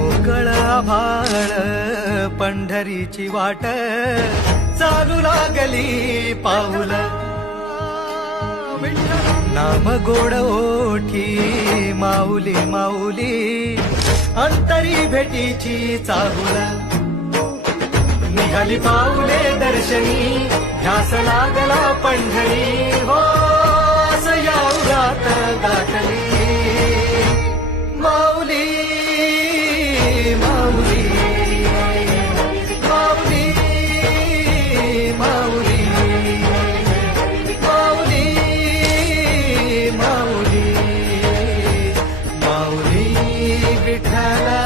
मोकळ आभाळ पंढरीची वाट चालू लागली पाऊल नाम गोड ओठी माऊली माऊली अंतरी भेटीची चाहुल निघाली पाऊले दर्शनी ध्यास लागला पंढरी हो असं या उरात गाठली माऊली माऊली माऊली माऊली माऊली माऊली माऊली विठ्ठला